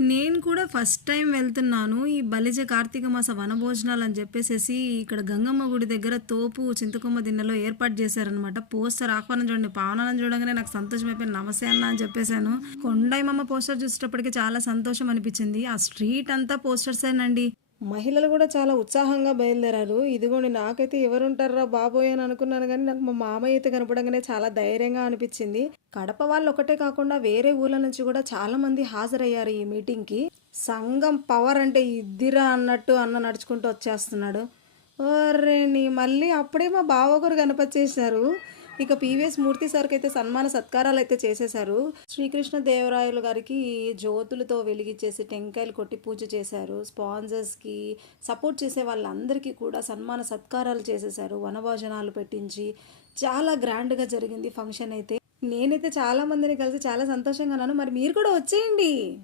నేను కూడా first time వెళ్తున్నాను. ఈ బలిజ కార్తీక మాస వనభోజనాలని జెప్పేసేసి ఇక్కడ గంగమ్మ గుడి దగ్గర తోపు చింతకొమ్మ దిన్నెలో ఏర్పాటు చేశారనమాట. పోస్టర్ ఆహ్వానం చూడండి. పావనాలను చూడంగానే నాకు సంతోషమైపోయింది. నమస్తే అన్న అని చెప్పేసాను. కొండైమమ్మ పోస్టర్ చూసేటప్పటికి చాలా సంతోషం అనిపించింది. ఆ స్ట్రీట్ అంతా పోస్టర్సేనండి. మహిళలు కూడా చాలా ఉత్సాహంగా బయలుదేరారు. ఇదిగోండి నాకైతే ఎవరుంటారా బాబోయ్ అని అనుకున్నాను కానీ నాకు మా మామయ్య అయితే కనపడంగానే చాలా ధైర్యంగా అనిపించింది. కడప వాళ్ళు ఒకటే కాకుండా వేరే ఊర్ల నుంచి కూడా చాలా మంది హాజరయ్యారు ఈ మీటింగ్కి. సంఘం పవర్ అంటే ఇద్దిరా అన్నట్టు అన్న నడుచుకుంటూ వచ్చేస్తున్నాడు. ఓర్రే నీ మళ్ళీ అప్పుడే మా బావ ఒకరు కనపచ్చేసారు. ఇక పివిఎస్ మూర్తి సార్కి అయితే సన్మాన సత్కారాలు అయితే చేసేశారు. శ్రీకృష్ణ దేవరాయలు గారికి జ్యోతులతో వెలిగించేసి టెంకాయలు కొట్టి పూజ చేశారు. స్పాన్సర్స్కి సపోర్ట్ చేసే వాళ్ళందరికీ కూడా సన్మాన సత్కారాలు చేసేశారు. వనభోజనాలు పెట్టించి చాలా గ్రాండ్గా జరిగింది ఫంక్షన్ అయితే. నేనైతే చాలా మందిని కలిసి చాలా సంతోషంగా ఉన్నాను. మరి మీరు కూడా వచ్చేయండి.